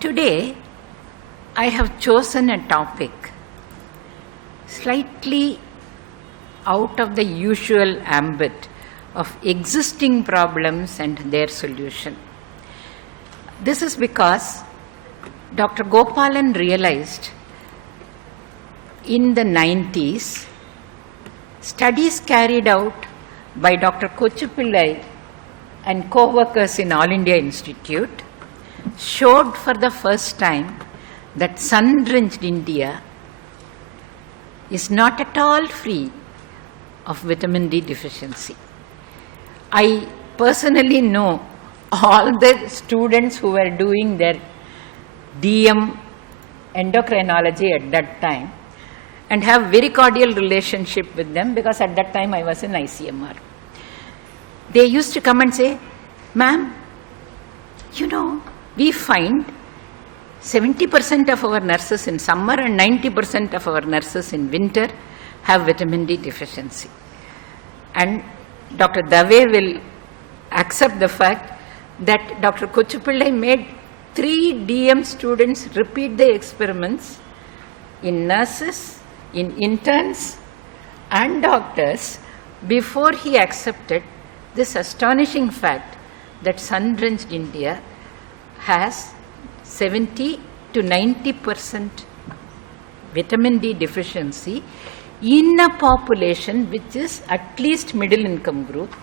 Today, I have chosen a topic slightly out of the usual ambit of existing problems and their solution. This is because Dr. Gopalan realized in the 90s, studies carried out by Dr. Kochupillai and co-workers in All India Institute showed for the first time that sun-drenched India is not at all free of vitamin D deficiency. I personally know all the students who were doing their DM endocrinology at that time and have very cordial relationship with them because at that time I was in ICMR. They used to come and say, "Ma'am, you know, we find 70% of our nurses in summer and 90% of our nurses in winter have vitamin D deficiency." And Dr. Dave will accept the fact that Dr. Kochupillai made 3 DM students repeat the experiments in nurses, in interns and doctors before he accepted this astonishing fact that sun-drenched India has 70 to 90% vitamin D deficiency in a population which is at least middle income group.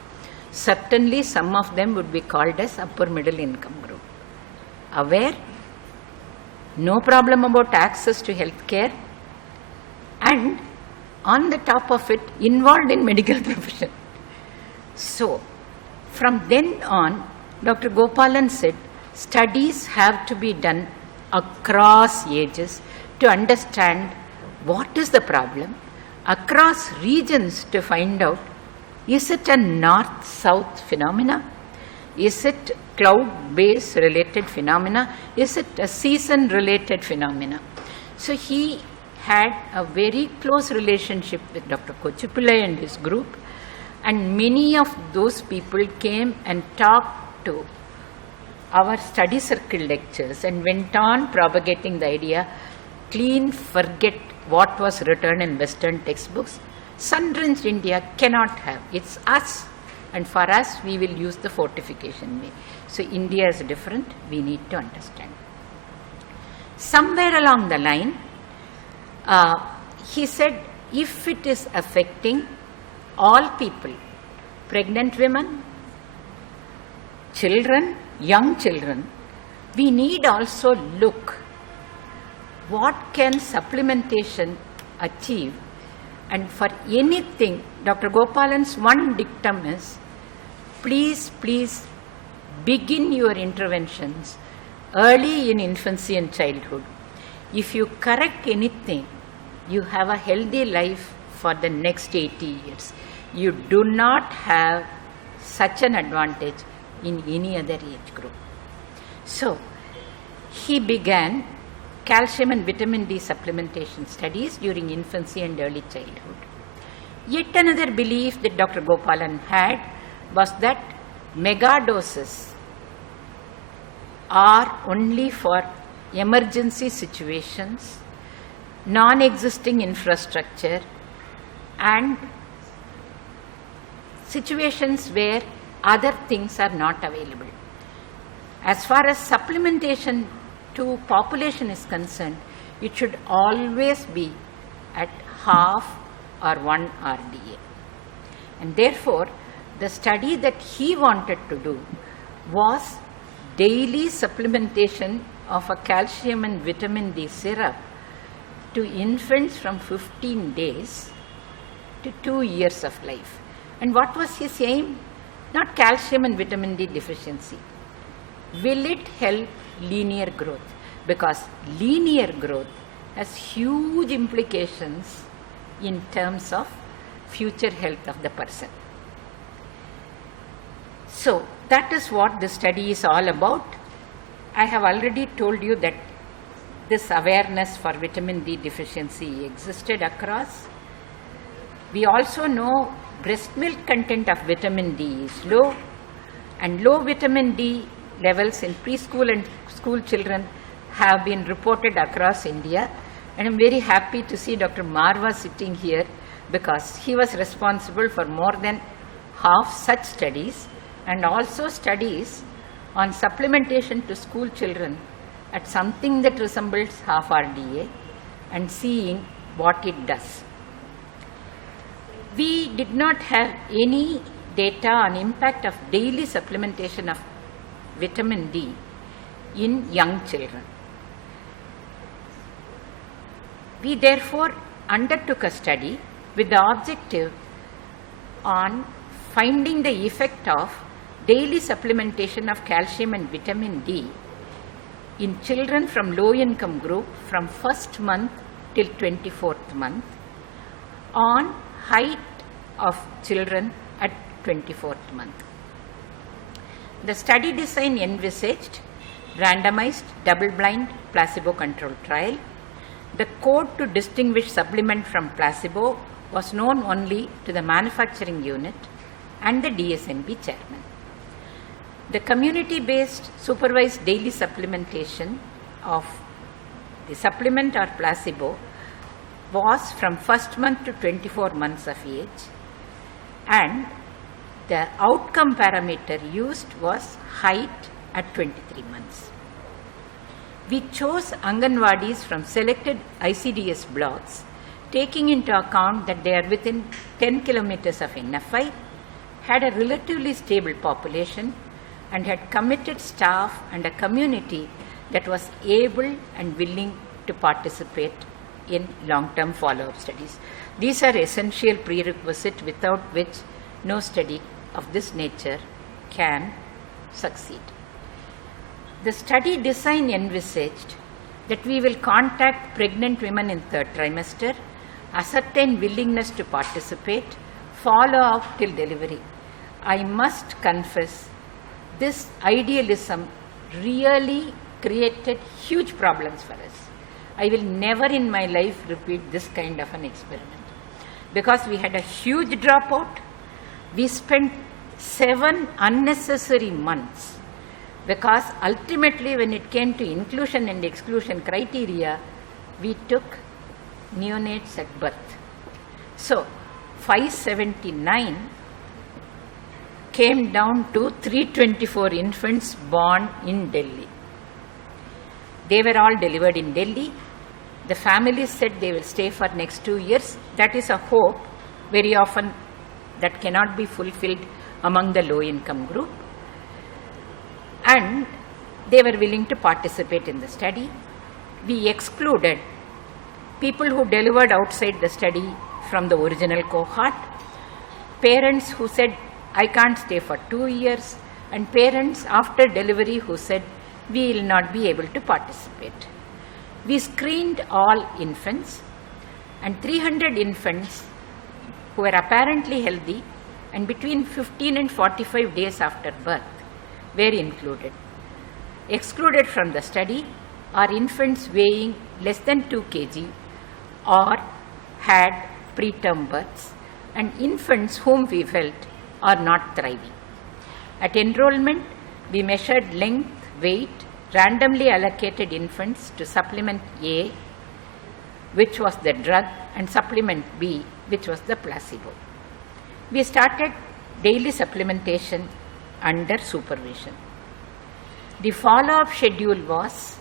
Certainly some of them would be called as upper middle income group. Aware, no problem about access to health care, and on the top of it, involved in medical profession. So, from then on, Dr. Gopalan said, studies have to be done across ages to understand what is the problem, across regions to find out, is it a north-south phenomena? Is it cloud-based related phenomena? Is it a season-related phenomena? So he had a very close relationship with Dr. Kochupillai and his group, and many of those people came and talked to our study circle lectures and went on propagating the idea, clean forget what was written in Western textbooks. Sun-drenched India cannot have. It's us, and for us we will use the fortification way. So India is different, we need to understand. Somewhere along the line, he said, if it is affecting all people, pregnant women, children, young children, we need also look what can supplementation achieve. And for anything, Dr. Gopalan's one dictum is, please begin your interventions early in infancy and childhood. If you correct anything, you have a healthy life for the next 80 years. You do not have such an advantage in any other age group. So, he began calcium and vitamin D supplementation studies during infancy and early childhood. Yet another belief that Dr. Gopalan had was that megadoses are only for emergency situations, non-existing infrastructure, and situations where other things are not available. As far as supplementation to population is concerned, it should always be at half or 1 RDA. And therefore, the study that he wanted to do was daily supplementation of a calcium and vitamin D syrup to infants from 15 days to 2 years of life. And what was his aim? Not calcium and vitamin D deficiency. Will it help linear growth? Because linear growth has huge implications in terms of future health of the person. So that is what this study is all about. I have already told you that this awareness for vitamin D deficiency existed across. We also know breast milk content of vitamin D is low, and low vitamin D levels in preschool and school children have been reported across India. And I'm very happy to see Dr. Marva sitting here, because he was responsible for more than half such studies, and also studies on supplementation to school children at something that resembles half RDA, and seeing what it does. We did not have any data on impact of daily supplementation of vitamin D in young children. We therefore undertook a study with the objective on finding the effect of daily supplementation of calcium and vitamin D in children from low income group from first month till 24th month on height of children at 24th month. The study design envisaged randomized double-blind placebo-controlled trial. The code to distinguish supplement from placebo was known only to the manufacturing unit and the DSMB chairman. The community-based supervised daily supplementation of the supplement or placebo was from first month to 24 months of age, and the outcome parameter used was height at 23 months. We chose Anganwadis from selected ICDS blocks, taking into account that they are within 10 kilometers of NFI, had a relatively stable population, and had committed staff and a community that was able and willing to participate in long-term follow-up studies. These are essential prerequisites without which no study of this nature can succeed. The study design envisaged that we will contact pregnant women in third trimester, ascertain willingness to participate, follow up till delivery. I must confess, this idealism really created huge problems for us. I will never in my life repeat this kind of an experiment, because we had a huge dropout. We spent 7 unnecessary months, because ultimately when it came to inclusion and exclusion criteria, we took neonates at birth. So 579 came down to 324 infants born in Delhi. They were all delivered in Delhi. The families said they will stay for next 2 years. That is a hope. Very often that cannot be fulfilled among the low income group. And they were willing to participate in the study. We excluded people who delivered outside the study from the original cohort, parents who said, I can't stay for 2 years, and parents after delivery who said, we will not be able to participate. We screened all infants, and 300 infants who were apparently healthy and between 15 and 45 days after birth were included. Excluded from the study are infants weighing less than 2 kg or had preterm births, and infants whom we felt are not thriving. At enrollment, we measured length, weight, randomly allocated infants to supplement A, which was the drug, and supplement B, which was the placebo. We started daily supplementation under supervision. The follow-up schedule was,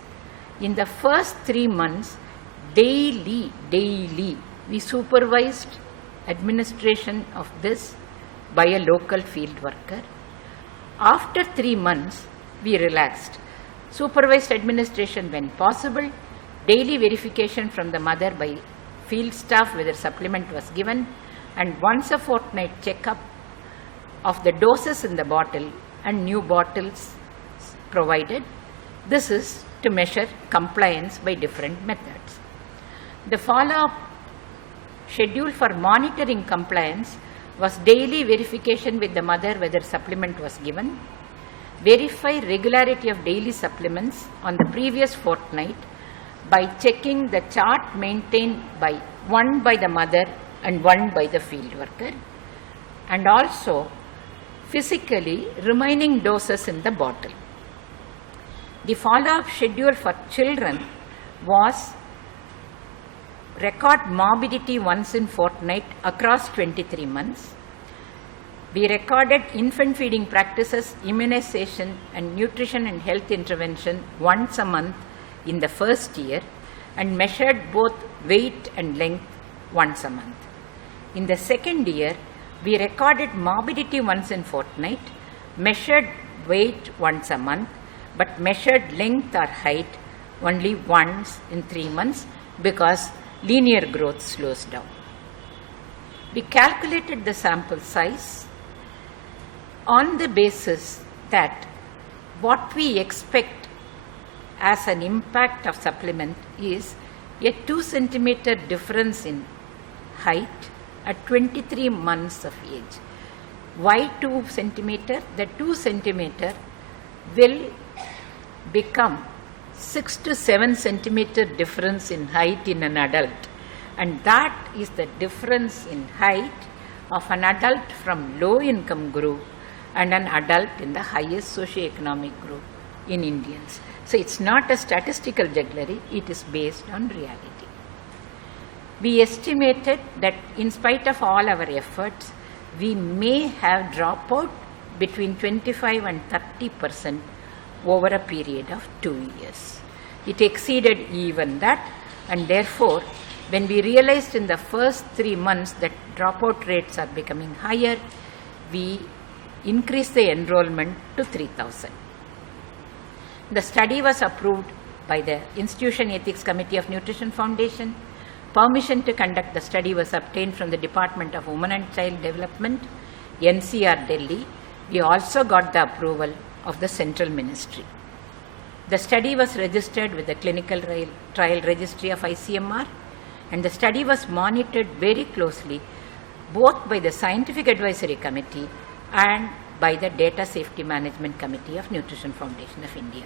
in the first 3 months, daily, we supervised administration of this by a local field worker. After 3 months, we relaxed. Supervised administration when possible, daily verification from the mother by field staff whether supplement was given, and once a fortnight checkup of the doses in the bottle and new bottles provided. This is to measure compliance by different methods. The follow-up schedule for monitoring compliance was daily verification with the mother whether supplement was given, verify regularity of daily supplements on the previous fortnight by checking the chart maintained by one by the mother and one by the field worker, and also physically remaining doses in the bottle. The follow-up schedule for children was record morbidity once in fortnight across 23 months. We recorded infant feeding practices, immunization, and nutrition and health intervention once a month in the first year, and measured both weight and length once a month. In the second year, we recorded morbidity once in fortnight, measured weight once a month, but measured length or height only once in 3 months because linear growth slows down. We calculated the sample size on the basis that what we expect as an impact of supplement is a 2 centimeter difference in height at 23 months of age. Why 2 centimeter? The 2 centimeter will become 6 to 7 centimeter difference in height in an adult, and that is the difference in height of an adult from low income group and an adult in the highest socioeconomic group in Indians. So it's not a statistical jugglery, it is based on reality. We estimated that in spite of all our efforts, we may have dropout between 25 and 30% over a period of 2 years. It exceeded even that, and therefore, when we realized in the first 3 months that dropout rates are becoming higher, we increased the enrollment to 3,000. The study was approved by the Institution Ethics Committee of Nutrition Foundation. Permission to conduct the study was obtained from the Department of Women and Child Development, NCR, Delhi. We also got the approval of the Central Ministry. The study was registered with the Clinical Trial Registry of ICMR, and the study was monitored very closely both by the Scientific Advisory Committee and by the Data Safety Management Committee of Nutrition Foundation of India.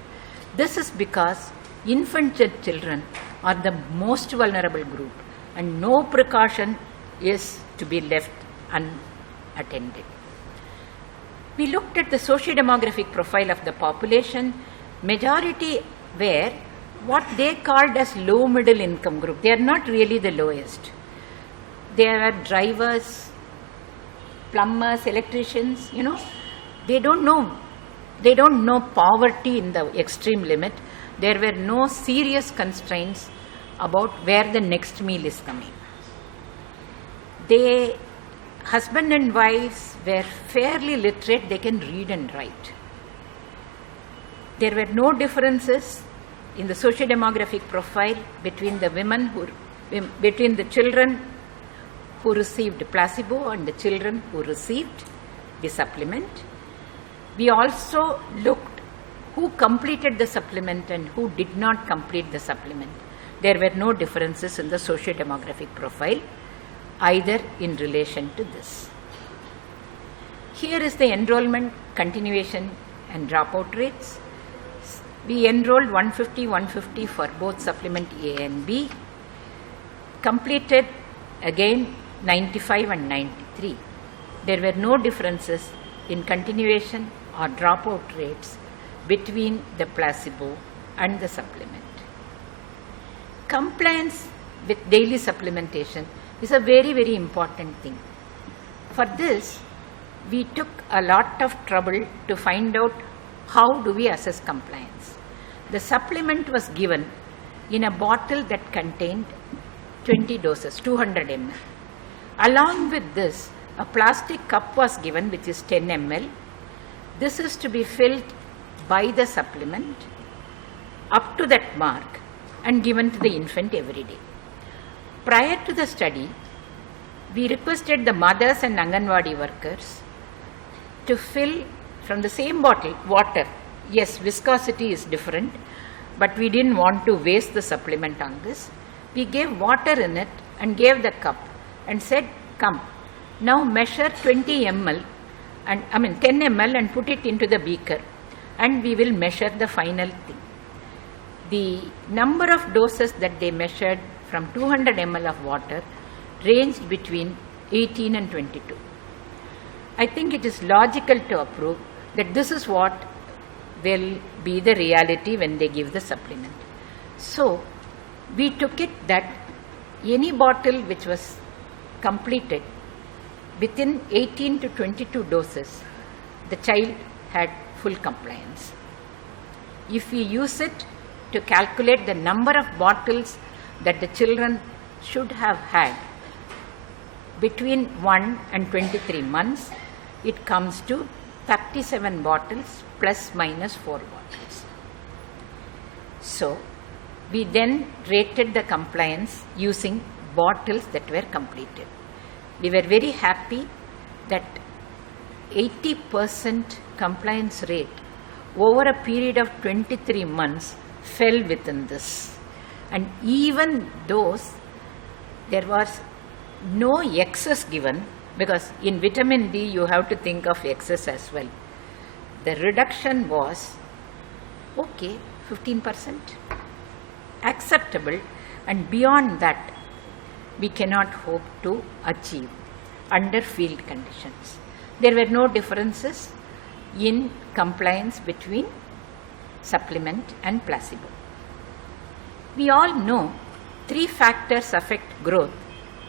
This is because infant children are the most vulnerable group, and no precaution is to be left unattended. We looked at the socio-demographic profile of the population. Majority were what they called as low middle income group. They are not really the lowest. They are drivers, plumbers, electricians, they don't know poverty in the extreme limit. There were no serious constraints about where the next meal is coming. Husband and wives were fairly literate, they can read and write. There were no differences in the socio-demographic profile between between the children who received placebo and the children who received the supplement. We also looked who completed the supplement and who did not complete the supplement. There were no differences in the socio-demographic profile either in relation to this. Here is the enrollment, continuation and dropout rates. We enrolled 150 for both supplement A and B. Completed again 95 and 93. There were no differences in continuation or dropout rates between the placebo and the supplement. Compliance with daily supplementation is a very, very important thing. For this, we took a lot of trouble to find out how do we assess compliance. The supplement was given in a bottle that contained 20 doses, 200 ml. Along with this, a plastic cup was given which is 10 ml. This is to be filled by the supplement up to that mark and given to the infant every day. Prior to the study, we requested the mothers and Anganwadi workers to fill from the same bottle water. Yes, viscosity is different, but we didn't want to waste the supplement on this. We gave water in it and gave the cup and said, come, now measure 20 ml and 10 ml and put it into the beaker, and we will measure the final thing. The number of doses that they measured from 200 ml of water ranged between 18 and 22. I think it is logical to approve that this is what will be the reality when they give the supplement. So we took it that any bottle which was completed within 18 to 22 doses, the child had full compliance. If we use it to calculate the number of bottles that the children should have had between 1 and 23 months, it comes to 37 bottles plus minus 4 bottles. So we then rated the compliance using bottles that were completed. We were very happy that 80% compliance rate over a period of 23 months fell within this. And even those, there was no excess given, because in vitamin D you have to think of excess as well. The reduction was okay, 15%, acceptable, and beyond that we cannot hope to achieve under field conditions. There were no differences in compliance between supplement and placebo. We all know 3 factors affect growth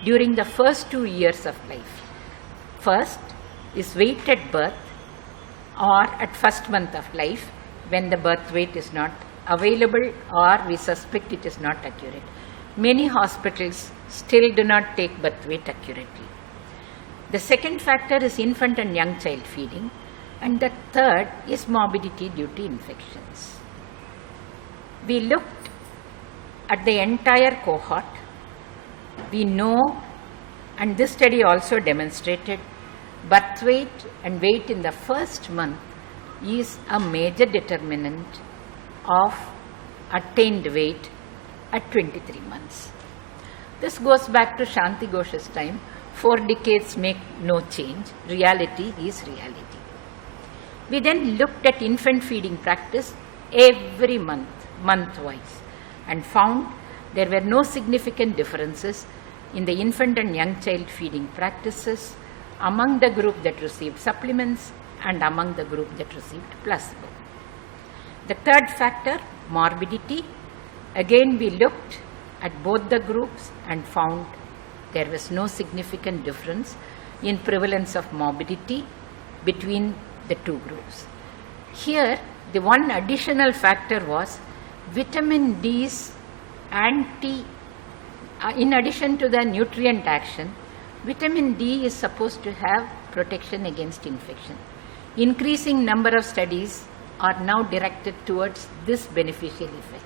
during the first 2 years of life. First is weight at birth or at first month of life, when the birth weight is not available or we suspect it is not accurate. Many hospitals still do not take birth weight accurately. The second factor is infant and young child feeding, and the third is morbidity due to infections. We looked at the entire cohort. We know, and this study also demonstrated, birth weight and weight in the first month is a major determinant of attained weight at 23 months. This goes back to Shanti Ghosh's time. 4 decades make no change. Reality is reality. We then looked at infant feeding practice every month, month-wise, and found there were no significant differences in the infant and young child feeding practices among the group that received supplements and among the group that received placebo. The third factor, morbidity, again we looked at both the groups and found there was no significant difference in prevalence of morbidity between the 2 groups. Here, the one additional factor was vitamin D's in addition to the nutrient action, vitamin D is supposed to have protection against infection. Increasing number of studies are now directed towards this beneficial effect.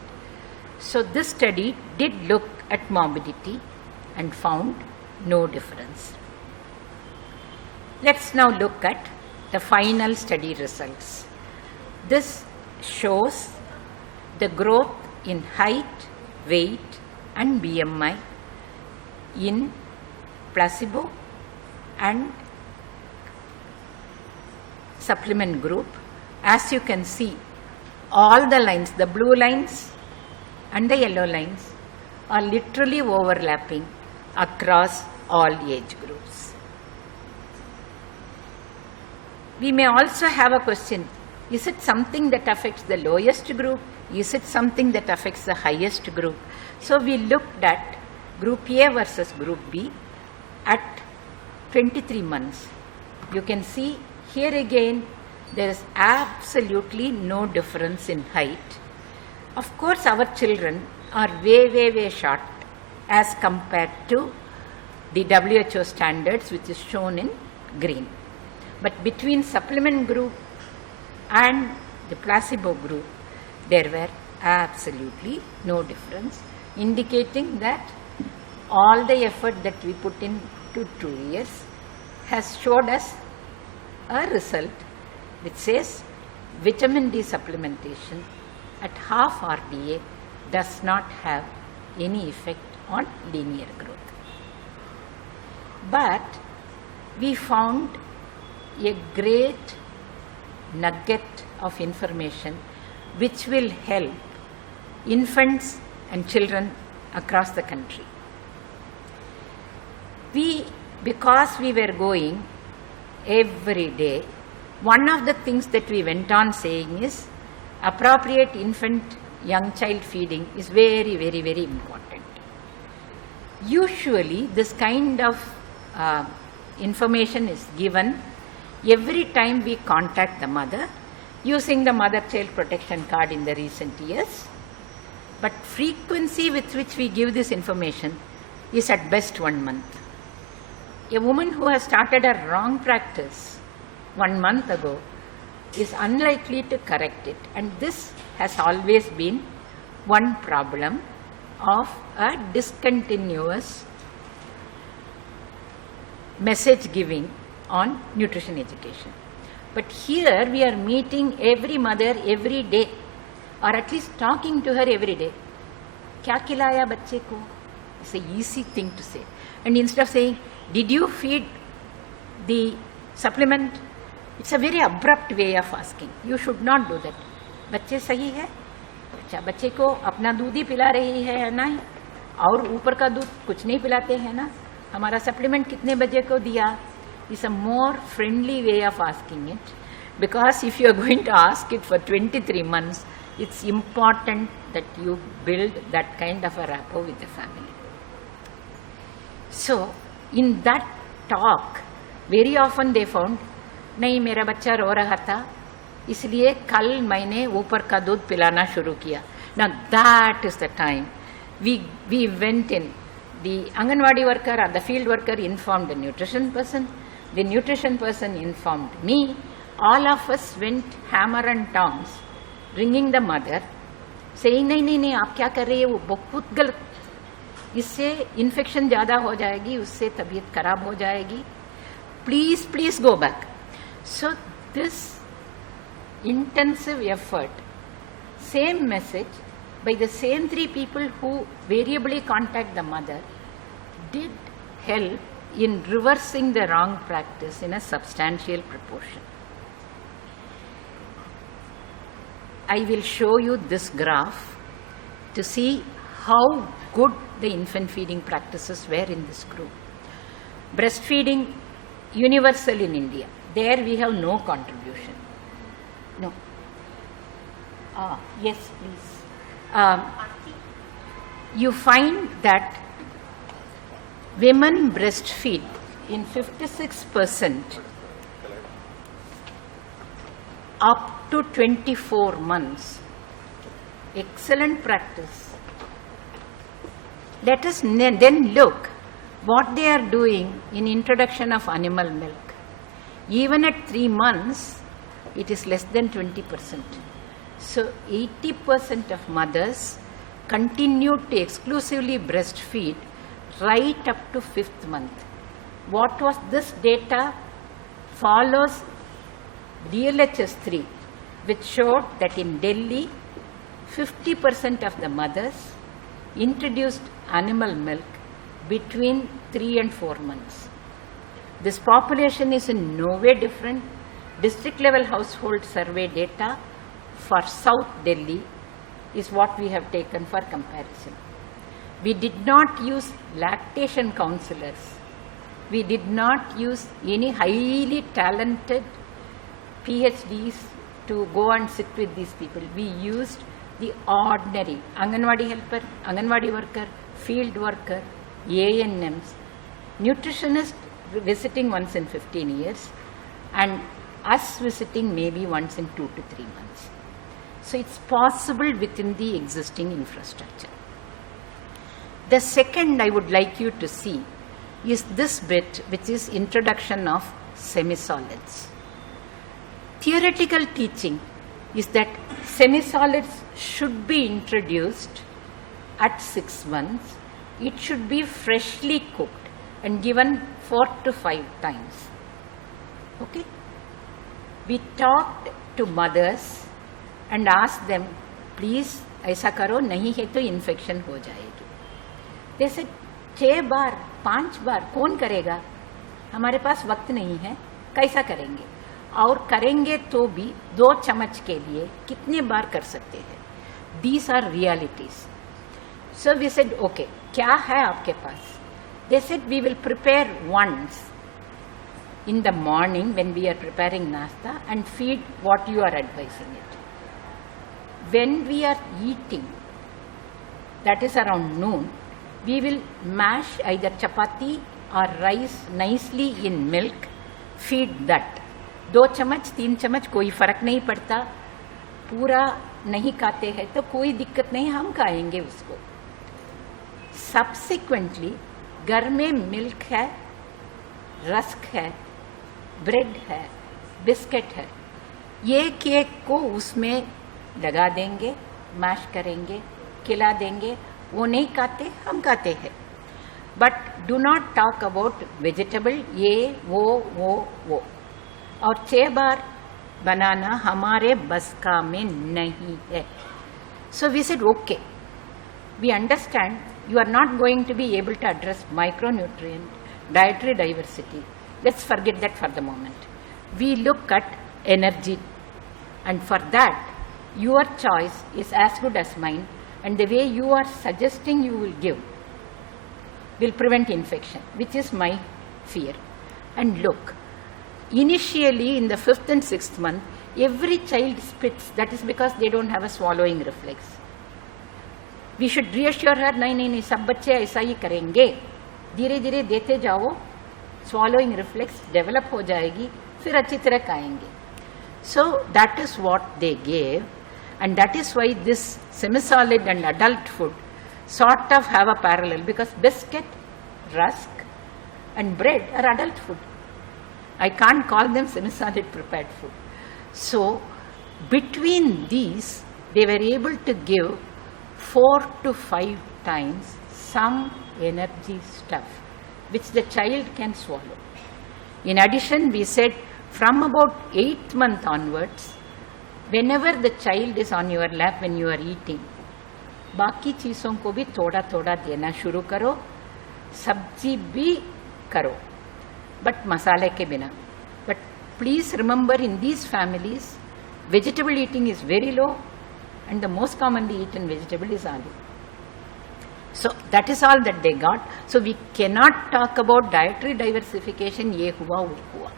So this study did look at morbidity and found no difference. Let's now look at the final study results. This shows the growth in height, weight, and BMI in placebo and supplement group. As you can see, all the lines, the blue lines and the yellow lines, are literally overlapping across all age groups. We may also have a question, is it something that affects the lowest group? Is it something that affects the highest group? So we looked at group A versus group B at 23 months. You can see here again there is absolutely no difference in height. Of course, our children are way short as compared to the WHO standards, which is shown in green. But between supplement group and the placebo group, there were absolutely no difference, indicating that all the effort that we put into 2 years has showed us a result which says vitamin D supplementation at half RDA does not have any effect on linear growth. But we found a great nugget of information which will help infants and children across the country. Because we were going every day. One of the things that we went on saying is appropriate infant young child feeding is very, very, very important. Usually this kind of information is given every time we contact the mother using the mother-child protection card in the recent years. But frequency with which we give this information is at best 1 month. A woman who has started a wrong practice 1 month ago is unlikely to correct it. And this has always been one problem of a discontinuous message giving on nutrition education. But here we are meeting every mother every day, or at least talking to her every day. Kya khilaya bacche ko? It's an easy thing to say. And instead of saying, did you feed the supplement? It's a very abrupt way of asking. You should not do that. बच्चे सही है? अच्छा, बच्चे को अपना दूध ही पिला रही है या नहीं? और ऊपर का दूध कुछ नहीं पिलाते हैं ना? हमारा सप्लीमेंट कितने बजे को दिया? Is a more friendly way of asking it, because if you are going to ask it for 23 months, it's important that you build that kind of a rapport with the family. So in that talk, very often they found, नहीं मेरा बच्चा रो रहा था, इसलिए कल मैंने ऊपर का दूध पिलाना शुरू किया. Now that is the time we went in. The Anganwadi worker or the field worker informed the nutrition person. The nutrition person informed me. All of us went hammer and tongs, ringing the mother, saying, नहीं, आप क्या कर रही है, वो बहुत गलत, इससे इन्फेक्शन ज़्यादा हो जाएगी, उससे तबीयत खराब हो जाएगी. Please go back. So this intensive effort, same message by the same 3 people who variably contact the mother, did help in reversing the wrong practice in a substantial proportion. I will show you this graph to see how good the infant feeding practices were in this group. Breastfeeding, universal in India. There we have no contribution. No. Yes, please. You find that women breastfeed in 56% up to 24 months. Excellent practice. Let us then look what they are doing in introduction of animal milk. Even at 3 months, it is less than 20%. So 80% of mothers continue to exclusively breastfeed right up to 5th month. What was this data? Follows DLHS 3, which showed that in Delhi, 50% of the mothers introduced animal milk between 3 and 4 months. This population is in no way different. District level household survey data for South Delhi is what we have taken for comparison. We did not use lactation counselors. We did not use any highly talented PhDs to go and sit with these people. We used the ordinary Anganwadi helper, Anganwadi worker, field worker, ANMs, nutritionist visiting once in 15 years, and us visiting maybe once in 2 to 3 months. So it's possible within the existing infrastructure. The second I would like you to see is this bit, which is introduction of semisolids. Theoretical teaching is that semisolids should be introduced at 6 months. It should be freshly cooked and given 4 to 5 times. Okay? We talked to mothers and asked them, please ऐसा करो, नहीं है तो infection हो जाएगी. They said, 6 बार 5 बार कौन करेगा, हमारे पास वक्त नहीं है, कैसा करेंगे, और करेंगे तो भी 2 चम्मच के लिए कितने बार कर सकते हैं. These are realities. So we said, okay, क्या है आपके पास? They said, we will prepare once in the morning when we are preparing nasta and feed what you are advising it. When we are eating, that is around noon, we will mash either chapati or rice nicely in milk, feed that. 2 चम्मच 3 चम्मच कोई फर्क नहीं पड़ता, पूरा नहीं खाते हैं तो कोई दिक्कत नहीं, हम खाएंगे उसको. Subsequently, घर में मिल्क है, रस्क है, ब्रेड है, बिस्किट है, ये केक को उसमें लगा देंगे, मैश करेंगे, खिला देंगे. वो नहीं खाते, हम खाते हैं. But do not talk about vegetable, ये वो. और 6 बार बनाना हमारे बस का में नहीं है. So we said, okay, we understand you are not going to be able to address micronutrient, dietary diversity. Let's forget that for the moment. We look at energy, and for that, your choice is as good as mine, and the way you are suggesting you will give will prevent infection, which is my fear. And look, initially in the 5th and 6th month, every child spits. That is because they don't have a swallowing reflex. We should reassure her, नहीं, सब बच्चे ऐसा ही करेंगे. धीरे धीरे देते जाओ, swallowing reflex develop हो जाएगी, फिर अच्छी तरह खाएंगे. So that is what they gave, and that is why this semi-solid and adult food sort of have a parallel, because biscuit, rusk and bread are adult food. I can't call them semi-solid prepared food. So between these, they were able to give 4 to 5 times some energy stuff which the child can swallow. In addition, we said from about 8th month onwards, whenever the child is on your lap when you are eating, बाकी चीज़ों को भी थोड़ा थोड़ा देना शुरू करो, सब्जी भी करो, but मसाले के बिना. But please remember, in these families, vegetable eating is very low, and the most commonly eaten vegetable is aloo. So that is all that they got. So we cannot talk about dietary diversification, ye hua, wo hua.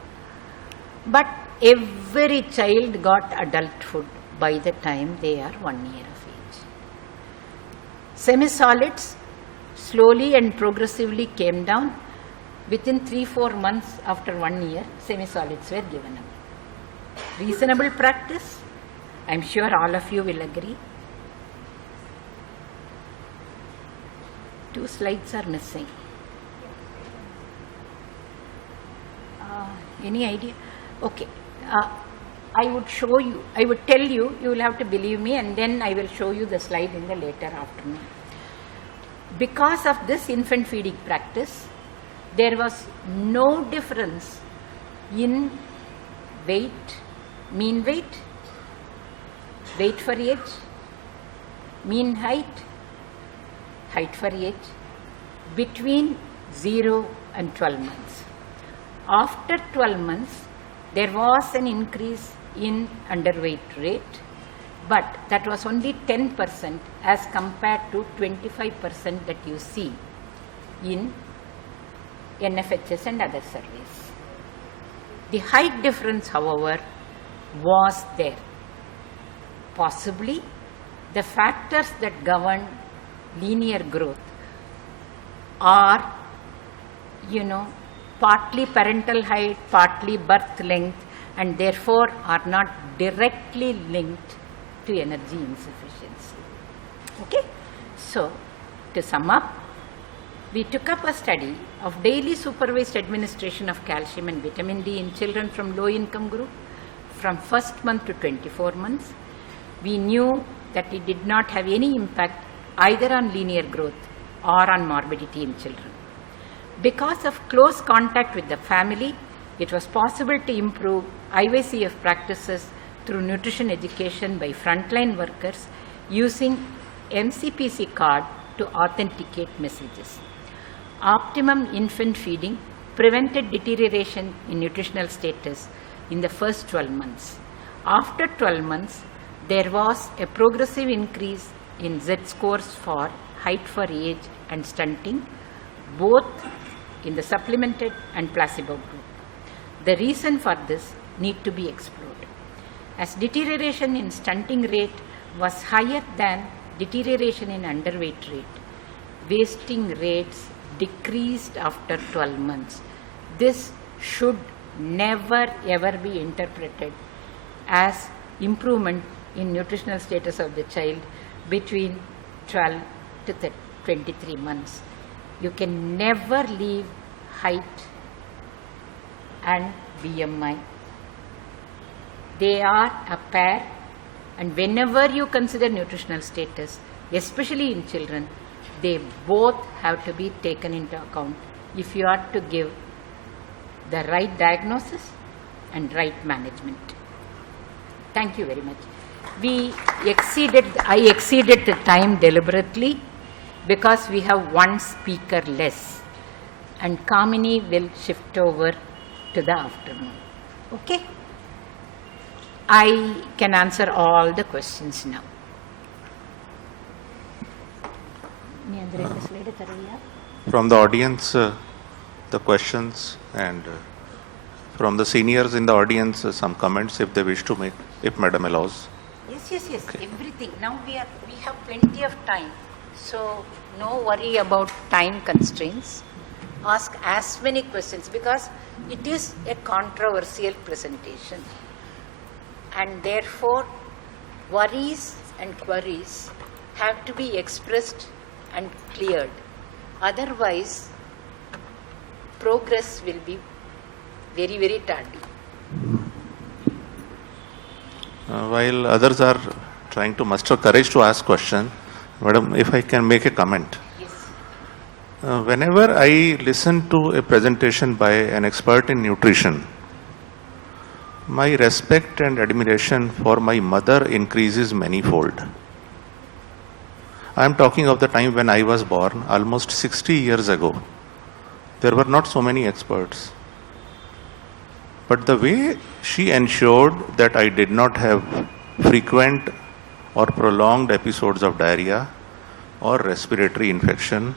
But every child got adult food by the time they are 1 year of age. Semi-solids slowly and progressively came down. Within 3-4 months after 1 year, semi-solids were given up. Reasonable practice. I am sure all of you will agree. 2 slides are missing. Any idea? Okay. I would show you, I would tell you, you will have to believe me, and then I will show you the slide in the later afternoon. Because of this infant feeding practice, there was no difference in weight, mean weight, weight for age, mean height, height for age, between 0 and 12 months. After 12 months, there was an increase in underweight rate, but that was only 10% as compared to 25% that you see in NFHS and other surveys. The height difference, however, was there. Possibly the factors that govern linear growth are, partly parental height, partly birth length, and therefore are not directly linked to energy insufficiency. Okay? So, to sum up, we took up a study of daily supervised administration of calcium and vitamin D in children from low income group from 1st month to 24 months. We knew that it did not have any impact either on linear growth or on morbidity in children. Because of close contact with the family, it was possible to improve IVCF practices through nutrition education by frontline workers using MCPC card to authenticate messages. Optimum infant feeding prevented deterioration in nutritional status in the first 12 months. After 12 months, there was a progressive increase in Z scores for height for age and stunting, both in the supplemented and placebo group. The reason for this need to be explored. As deterioration in stunting rate was higher than deterioration in underweight rate, wasting rates decreased after 12 months. This should never ever be interpreted as improvement in nutritional status of the child between 12 to 23 months. You can never leave height and BMI. They are a pair, and whenever you consider nutritional status, especially in children, they both have to be taken into account if you are to give the right diagnosis and right management. Thank you very much. I exceeded the time deliberately because we have one speaker less, and Kamini will shift over to the afternoon. Okay? I can answer all the questions now. From the audience, the questions, and from the seniors in the audience, some comments if they wish to make, if Madam allows. Yes, okay. Everything. Now we have plenty of time, so no worry about time constraints. Ask as many questions because it is a controversial presentation, and therefore worries and queries have to be expressed and cleared. Otherwise, progress will be very, very tardy. While others are trying to muster courage to ask question, Madam, if I can make a comment. Yes. Whenever I listen to a presentation by an expert in nutrition, my respect and admiration for my mother increases manifold. I am talking of the time when I was born, almost 60 years ago. There were not so many experts. But the way she ensured that I did not have frequent or prolonged episodes of diarrhea or respiratory infection,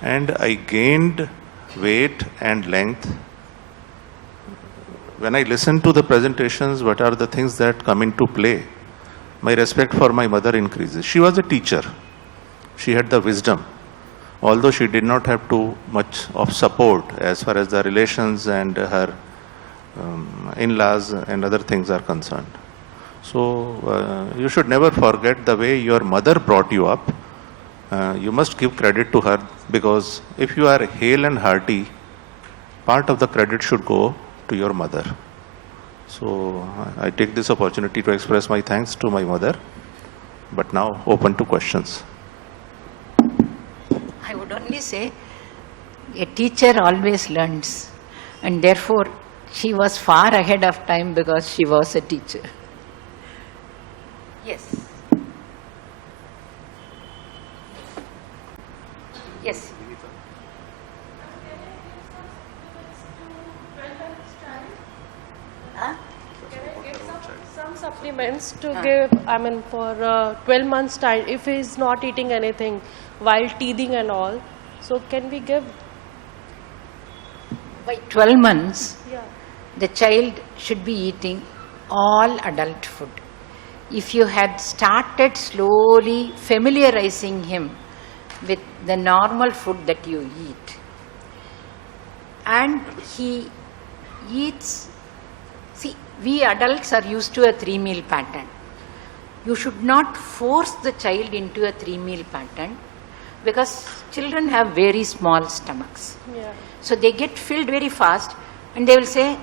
and I gained weight and length. When I listen to the presentations, what are the things that come into play? My respect for my mother increases. She was a teacher. She had the wisdom, although she did not have too much of support as far as the relations and her in-laws and other things are concerned. So you should never forget the way your mother brought you up. You must give credit to her, because if you are hale and hearty, part of the credit should go to your mother. So I take this opportunity to express my thanks to my mother, but now open to questions. I would only say a teacher always learns, and therefore she was far ahead of time because she was a teacher. Yes. Yes. Huh? Can I give some supplements to give, for 12 months time, if he's not eating anything while teething and all, so can we give? By 12 months, Yeah. the child should be eating all adult food. If you had started slowly familiarizing him with the normal food that you eat, and he eats, see, we adults are used to a 3-meal pattern. You should not force the child into a 3-meal pattern, because children have very small stomachs. Yeah. So they get filled very fast and they will say,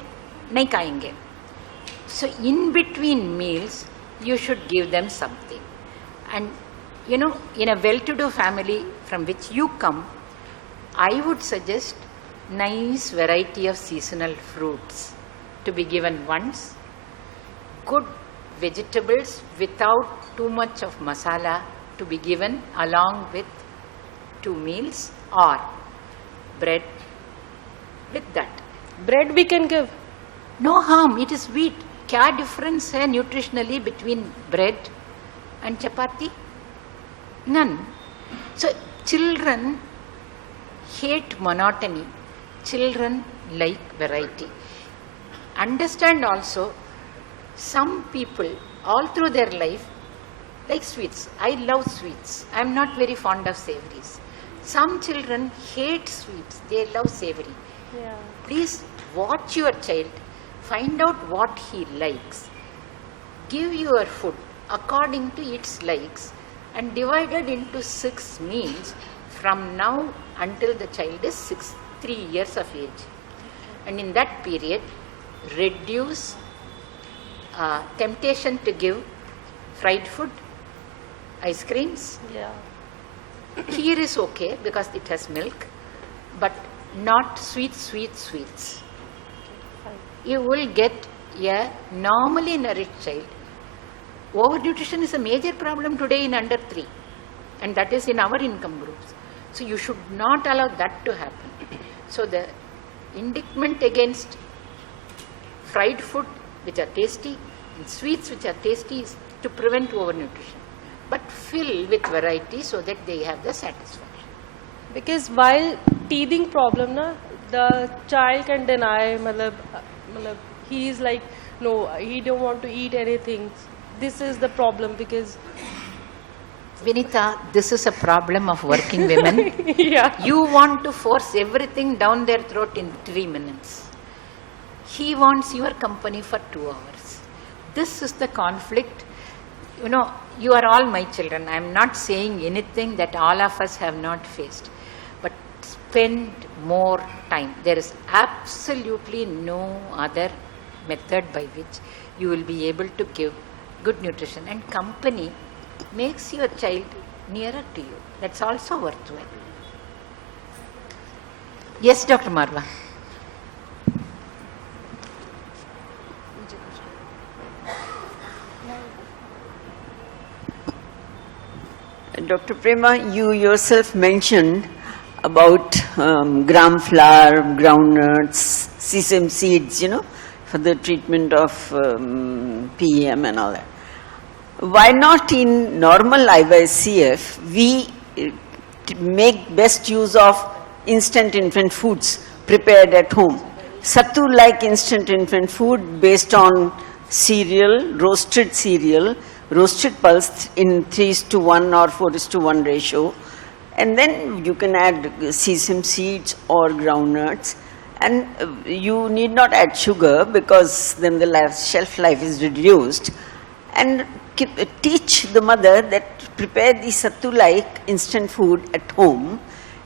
nahi khayenge. So in between meals, you should give them something. And in a well-to-do family from which you come, I would suggest nice variety of seasonal fruits to be given once, good vegetables without too much of masala to be given along with 2 meals, or bread with that. Bread we can give. No harm, it is wheat. Kya difference hai nutritionally between bread and chapati? None. So children hate monotony. Children like variety. understand also, some people all through their life like sweets. I love sweets. I am not very fond of savories. Some children hate sweets. They love savory. Yeah. Please watch your child. Find out what he likes. Give your food according to its likes and divide it into 6 meals from now until the child is 3 years of age. And in that period, reduce temptation to give fried food, ice creams. Yeah. Kheer is okay because it has milk, but not sweets. Fine. You will get a normally nourished child. Overnutrition is a major problem today in under 3, and that is in our income groups. So you should not allow that to happen. So the indictment against fried food which are tasty and sweets which are tasty is to prevent overnutrition, but fill with variety so that they have the satisfaction. Because while teething problem, na, the child can deny, he is like, no, he don't want to eat anything. This is the problem because Vinita, this is a problem of working women. yeah. You want to force everything down their throat in 3 minutes. He wants your company for 2 hours. This is the conflict. You know, you are all my children. I am not saying anything that all of us have not faced. But spend more time. There is absolutely no other method by which you will be able to give good nutrition. And company makes your child nearer to you. That's also worthwhile. Yes, Dr. Marva. Dr. Prema, you yourself mentioned about gram flour, groundnuts, sesame seeds, for the treatment of PEM and all that. Why not in normal IVCF, we make best use of instant infant foods prepared at home. Sattu-like instant infant food based on cereal, roasted pulse in 3:1 or 4:1 ratio. And then you can add sesame seeds or groundnuts. And you need not add sugar because then the shelf life is reduced. And teach the mother that prepare the sattu-like instant food at home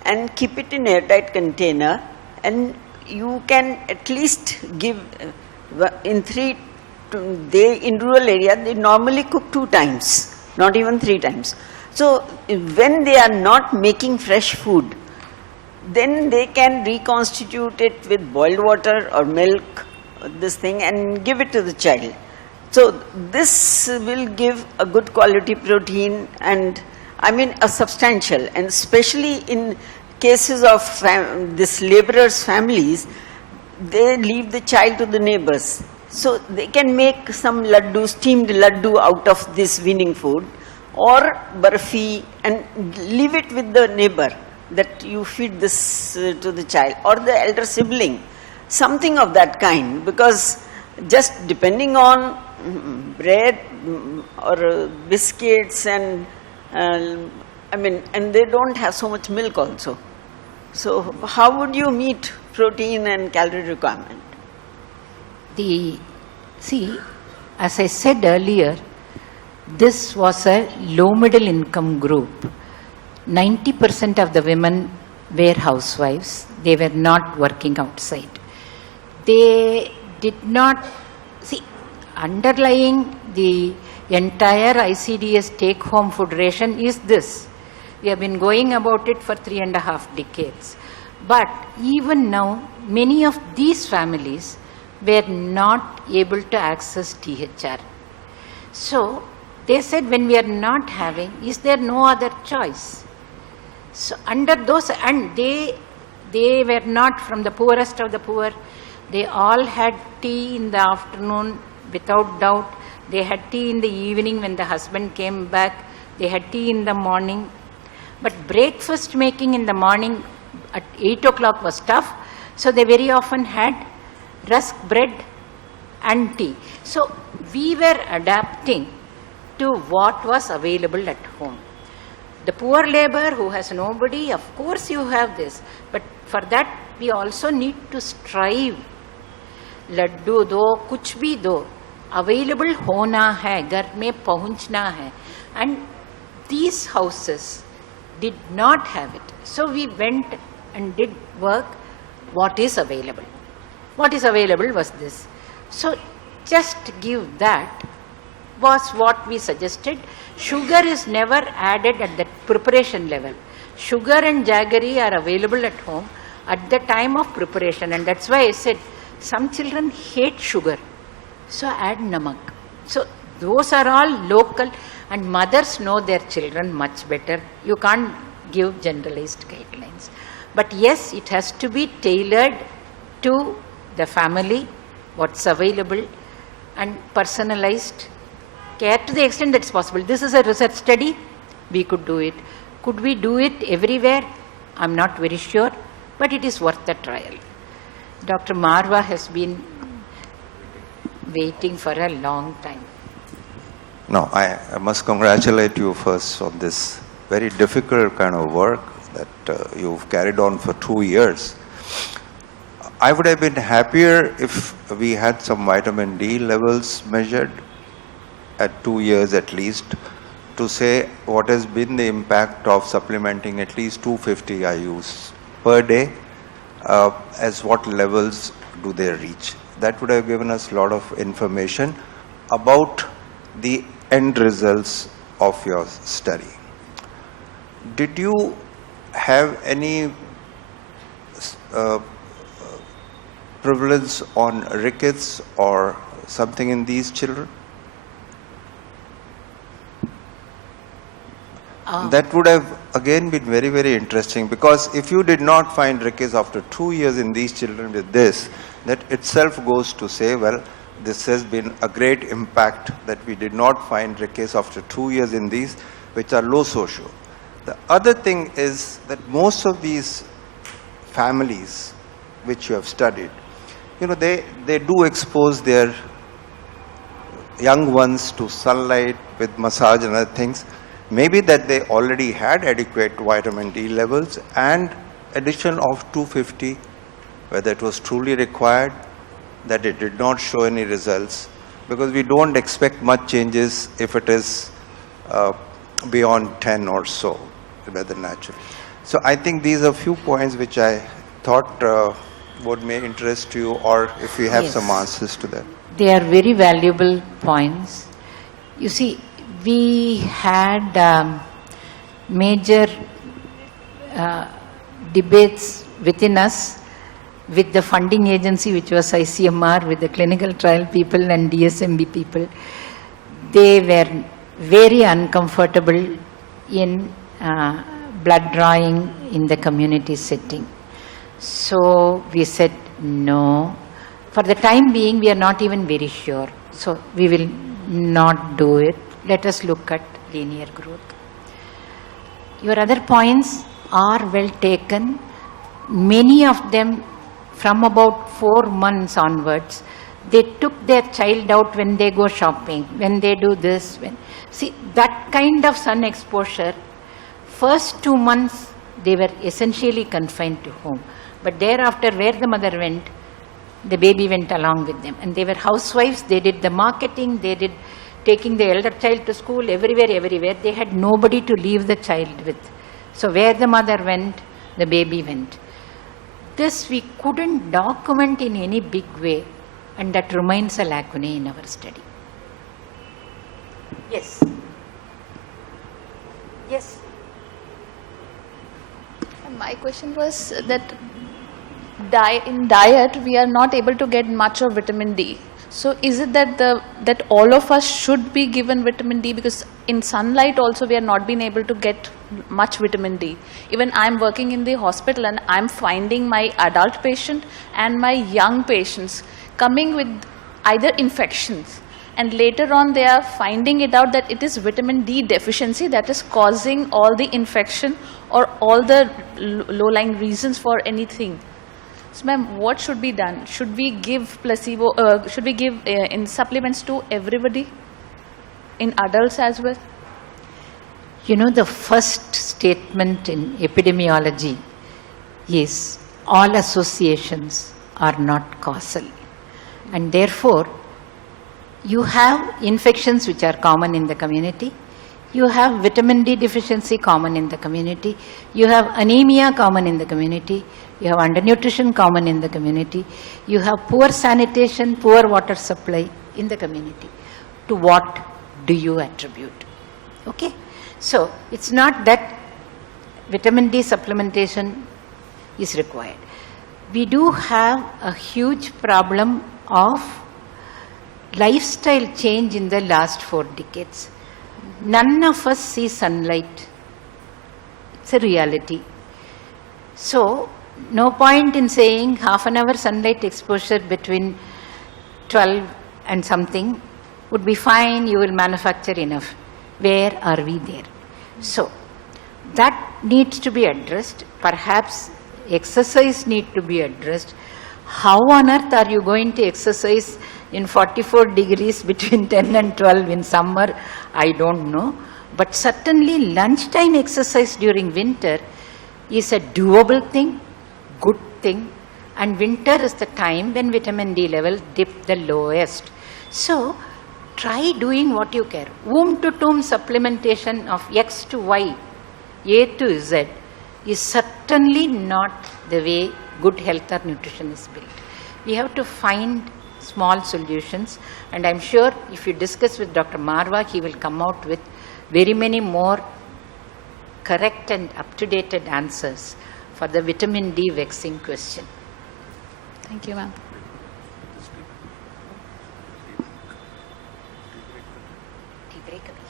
and keep it in airtight container, and you can at least give in in rural area they normally cook 2 times, not even 3 times. So when they are not making fresh food, then they can reconstitute it with boiled water or milk, this thing, and give it to the child. So this will give a good quality protein, and a substantial, and especially in cases of this laborers' families, they leave the child to the neighbors. So they can make some laddu, steamed laddu out of this weaning food, or barfi, and leave it with the neighbor that you feed this to the child, or the elder sibling, something of that kind, because just depending on bread or biscuits and and they don't have so much milk also. So how would you meet protein and calorie requirement? As I said earlier, this was a low middle income group. 90% of the women were housewives. They were not working outside. They did not underlying the entire ICDS take-home food ration is this. We have been going about it for 3.5 decades. But even now, many of these families were not able to access THR. So they said, when we are not having, is there no other choice? So under those, and they were not from the poorest of the poor. They all had tea in the afternoon. Without doubt, they had tea in the evening when the husband came back. They had tea in the morning. But breakfast making in the morning at 8 o'clock was tough. So they very often had rusk bread and tea. So we were adapting to what was available at home. The poor labor who has nobody, of course you have this, but for that we also need to strive. Laddu दो, कुछ भी दो, available होना है, घर में पहुंचना है. And these houses did not have it. So we went and did work what is available. What is available was this. So just give that was what we suggested. Sugar is never added at the preparation level. Sugar and jaggery are available at home at the time of preparation, and that's why I said some children hate sugar, so add namak. So those are all local, and mothers know their children much better. You can't give generalized guidelines. But yes, it has to be tailored to the family, what's available, and personalized care to the extent that's possible. This is a research study. We could do it. Could we do it everywhere? I'm not very sure, but it is worth a trial. Dr. Marwa has been waiting for a long time. No, I must congratulate you first on this very difficult kind of work that you've carried on for 2 years. I would have been happier if we had some vitamin D levels measured at 2 years at least, to say what has been the impact of supplementing at least 250 IUs per day, as what levels do they reach. That would have given us a lot of information about the end results of your study. Did you have any prevalence on rickets or something in these children? That would have again been very, very interesting, because if you did not find rickets after 2 years in these children with this, that itself goes to say, well, this has been a great impact that we did not find rickets after 2 years in these, which are low socio. The other thing is that most of these families which you have studied, you know, they do expose their young ones to sunlight with massage and other things. Maybe that they already had adequate vitamin D levels, and addition of 250, whether it was truly required, that it did not show any results, because we don't expect much changes if it is beyond 10 or so, whether natural. So I think these are few points which I thought would may interest you, or if you have some answers to that. They are very valuable points. You see, we had major debates within us with the funding agency, which was ICMR, with the clinical trial people and DSMB people. They were very uncomfortable in blood drawing in the community setting. So we said no. For the time being, we are not even very sure. So we will not do it. Let us look at linear growth. Your other points are well taken. Many of them, from about 4 months onwards, they took their child out when they go shopping, when they do this. See, that kind of sun exposure, first 2 months, they were essentially confined to home. But thereafter, where the mother went, the baby went along with them. And they were housewives, they did the marketing, they did taking the elder child to school, everywhere. They had nobody to leave the child with. So where the mother went, the baby went. This we couldn't document in any big way, and that remains a lacuna in our study. Yes. Yes. My question was that in diet we are not able to get much of vitamin D. So is it that all of us should be given vitamin D, because in sunlight also we are not being able to get much vitamin D. Even I am working in the hospital and I am finding my adult patient and my young patients coming with either infections, and later on they are finding it out that it is vitamin D deficiency that is causing all the infection or all the low-lying reasons for anything. So, ma'am, what should be done? Should we give placebo? Should we give in supplements to everybody, in adults as well? You know, the first statement in epidemiology is all associations are not causal. And therefore, you have infections which are common in the community. You have vitamin D deficiency common in the community. You have anemia common in the community. You have undernutrition common in the community. You have poor sanitation, poor water supply in the community. To what do you attribute? Okay? So, it's not that vitamin D supplementation is required. We do have a huge problem of lifestyle change in the last 4 decades. None of us see sunlight. It's a reality. So, no point in saying half an hour sunlight exposure between 12 and something would be fine, you will manufacture enough. Where are we there? So, that needs to be addressed. Perhaps exercise needs to be addressed. How on earth are you going to exercise in 44 degrees between 10 and 12 in summer? I don't know. But certainly lunchtime exercise during winter is a doable thing, good thing. And winter is the time when vitamin D level dip the lowest. So, try doing what you care. Womb to tomb supplementation of X to Y, A to Z is certainly not the way good health or nutrition is built. We have to find small solutions, and I'm sure if you discuss with Dr. Marwa, he will come out with very many more correct and up-to-date answers for the vitamin D vexing question. Thank you, ma'am. Tea break abhi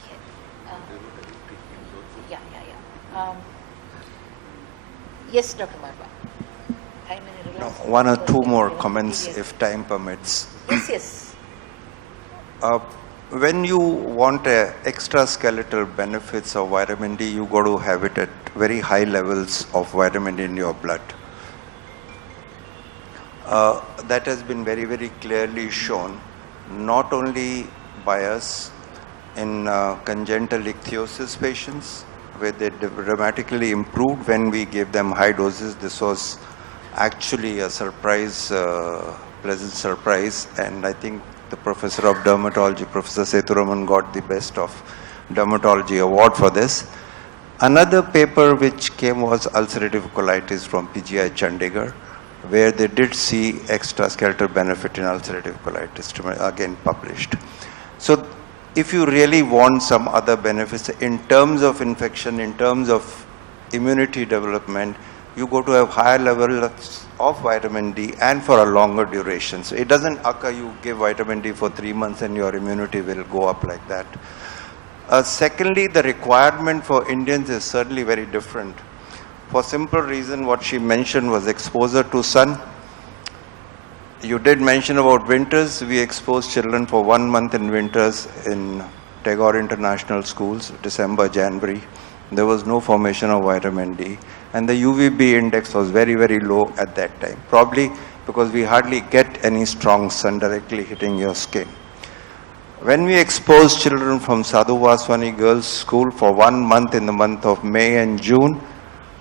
hai. Yes, Dr. Marwa. No, one or two more comments if time permits. Yes, yes. When you want extra skeletal benefits of vitamin D, you got to have it at very high levels of vitamin D in your blood. That has been very, very clearly shown, not only by us in congenital ichthyosis patients, where they dramatically improved when we gave them high doses. This was actually a surprise, pleasant surprise, and I think the professor of dermatology, Professor Sethuraman, got the best of dermatology award for this. Another paper which came was ulcerative colitis from PGI Chandigarh, where they did see extraskeletal benefit in ulcerative colitis, again published. So if you really want some other benefits in terms of infection, in terms of immunity development, you go to have higher levels of vitamin D and for a longer duration. So it doesn't occur you give vitamin D for 3 months and your immunity will go up like that. Secondly, the requirement for Indians is certainly very different. For simple reason, what she mentioned was exposure to sun. You did mention about winters. We expose children for 1 month in winters in Tagore International Schools, December, January. There was no formation of vitamin D. And the UVB index was very, very low at that time. Probably because we hardly get any strong sun directly hitting your skin. When we expose children from Sadhu Vaswani Girls School for 1 month in the month of May and June,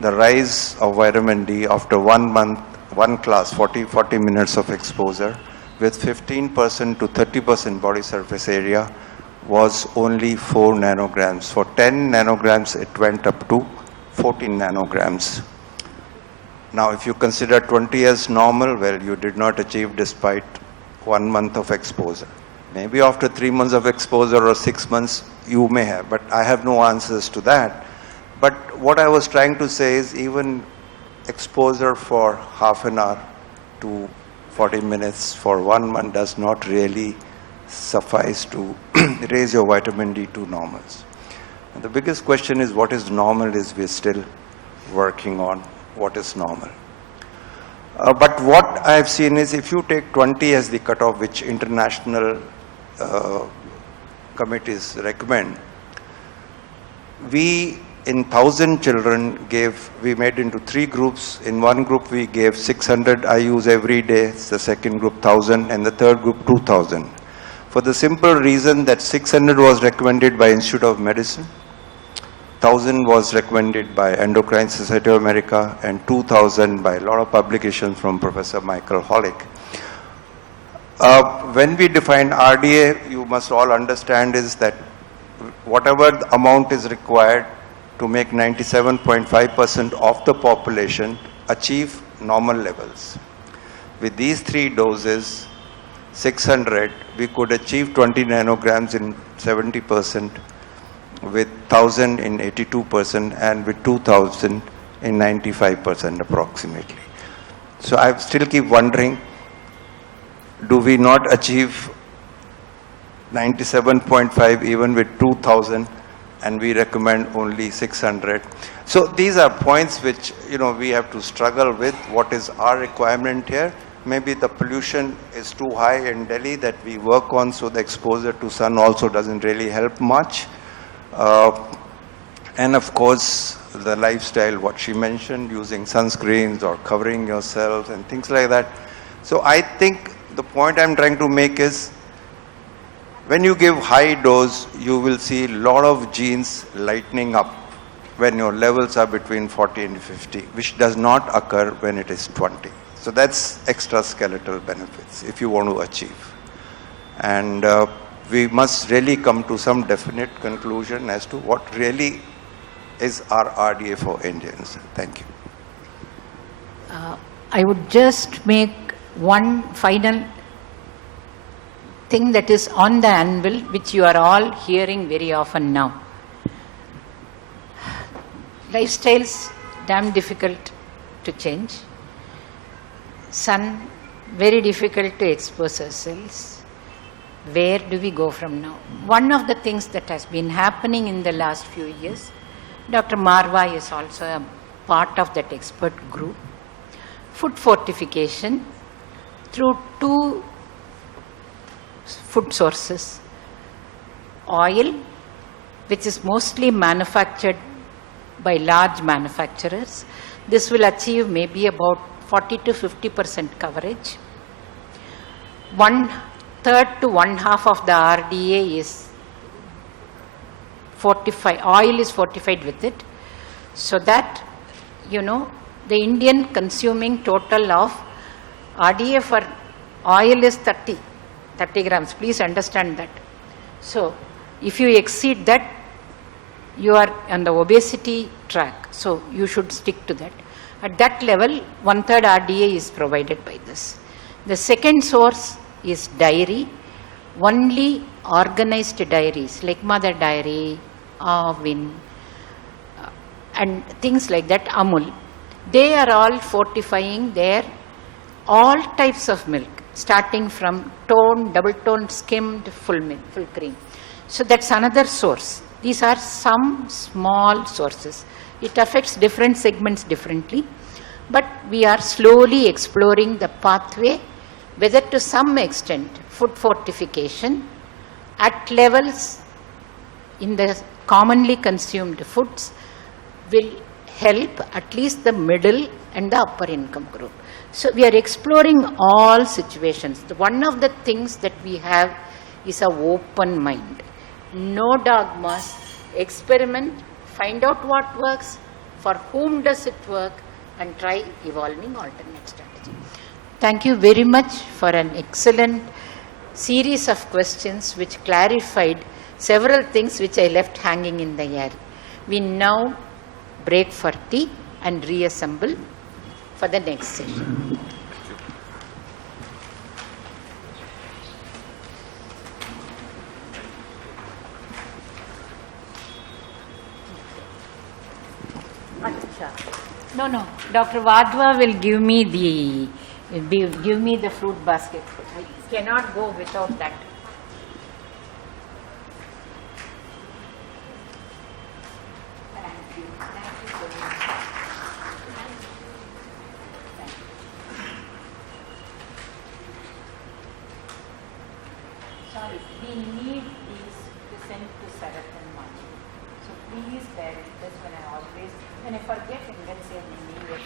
the rise of vitamin D after 1 month, one class, 40 minutes of exposure with 15% to 30% body surface area was only 4 nanograms. For 10 nanograms, it went up to 14 nanograms. Now, if you consider 20 as normal, well, you did not achieve despite 1 month of exposure. Maybe after 3 months of exposure or 6 months, you may have, but I have no answers to that. But what I was trying to say is even exposure for half an hour to 40 minutes for 1 month does not really suffice to raise your vitamin D to normals. And the biggest question is what is normal is we're still working on what is normal. But what I've seen is if you take 20 as the cutoff, which international committees recommend, we in 1,000 children we made into 3 groups. In one group we gave 600 IUs every day, the second group 1,000, and the third group 2,000. For the simple reason that 600 was recommended by Institute of Medicine, 1,000 was recommended by Endocrine Society of America, and 2,000 by a lot of publications from Professor Michael Hollick. When we define RDA, you must all understand is that whatever the amount is required to make 97.5% of the population achieve normal levels. With these 3 doses, 600, we could achieve 20 nanograms in 70%, with 1,000 in 82%, and with 2,000 in 95% approximately. So I still keep wondering, do we not achieve 97.5 even with 2,000, and we recommend only 600? So these are points which, we have to struggle with. What is our requirement here? Maybe the pollution is too high in Delhi that we work on, so the exposure to sun also doesn't really help much. And of course, the lifestyle, what she mentioned, using sunscreens or covering yourselves and things like that. So I think the point I'm trying to make is, when you give high dose, you will see a lot of genes lightening up when your levels are between 40 and 50, which does not occur when it is 20. So that's extraskeletal benefits if you want to achieve. And we must really come to some definite conclusion as to what really is our RDA for Indians. Thank you. I would just make one final thing that is on the anvil, which you are all hearing very often now. Lifestyles, damn difficult to change. Sun, very difficult to expose ourselves. Where do we go from now? One of the things that has been happening in the last few years, Dr. Marva is also a part of that expert group. Food fortification through 2 food sources. Oil, which is mostly manufactured by large manufacturers. This will achieve maybe about 40 to 50% coverage. 1/3 to 1/2 of the RDA is fortified, oil is fortified with it, so that, the Indian consuming total of RDA for oil is 30 grams. Please understand that. So if you exceed that, you are on the obesity track. So you should stick to that. At that level, 1/3 RDA is provided by this. The second source is dairy. Only organized dairies like Mother Dairy, Avin, and things like that, Amul, they are all fortifying their all types of milk, starting from toned, double toned, skimmed, full milk, full cream. So that's another source. These are some small sources. It affects different segments differently, but we are slowly exploring the pathway, whether to some extent food fortification at levels in the commonly consumed foods will help at least the middle and the upper income group. So we are exploring all situations. One of the things that we have is an open mind. No dogmas, experiment, find out what works, for whom does it work, and try evolving alternate strategy. Thank you very much for an excellent series of questions which clarified several things which I left hanging in the air. We now break for tea and reassemble for the next session. No. Dr. Vadva will give me the fruit basket. I cannot go without that. Thank you so much. Sorry, we need these to send to Sarat and Maju. So So please bear with this when I forget and let's say we leave it.